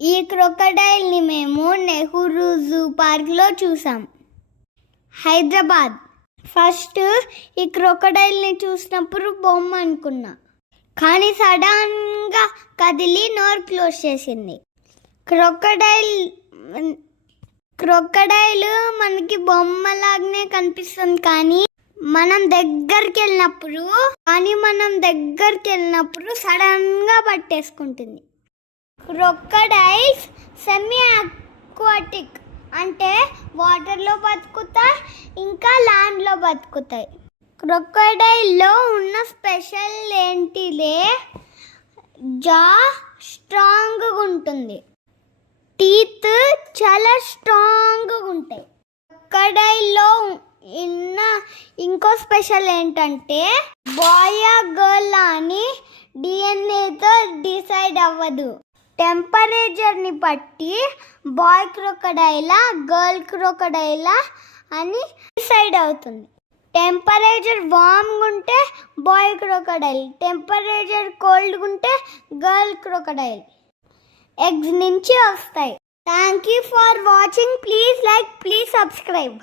ఈ క్రొకడైల్ని మేము నెహ్రూ జూ పార్క్లో చూసాం, హైదరాబాద్. ఫస్ట్ ఈ క్రొకడైల్ని చూసినప్పుడు బొమ్మ అనుకున్నా, కానీ సడన్గా కదిలి నోరు క్లోజ్ చేసింది. క్రొకడైల్ మనకి బొమ్మలాగానే కనిపిస్తుంది, కానీ మనం దగ్గరికి వెళ్ళినప్పుడు సడన్గా పట్టేసుకుంటుంది. క్రొకడైల్స్ సెమీ అక్వాటిక్, అంటే వాటర్లో బతుకుతాయి, ఇంకా ల్యాండ్లో బతుకుతాయి. క్రొకడైల్లో ఉన్న స్పెషల్ ఏంటిలే, జా స్ట్రాంగ్గా ఉంటుంది, టీత్ చాలా స్ట్రాంగ్గా ఉంటాయి. క్రొకడైల్లో ఇంకో స్పెషల్ ఏంటంటే బాయ్ గర్ల్ అని డిఎన్ఏతో డిసైడ్ అవ్వదు. టెంపరేచర్ని బట్టి బాయ్ క్రొకడైలా గర్ల్ క్రొకడైలా అని డిసైడ్ అవుతుంది. టెంపరేచర్ వార్మ్గా ఉంటే బాయ్ క్రొకడైల్, టెంపరేచర్ కోల్డ్గా ఉంటే గర్ల్ క్రొకడైల్. ఎగ్స్ నుంచి వస్తాయి. Thank you for watching. Please like, please subscribe.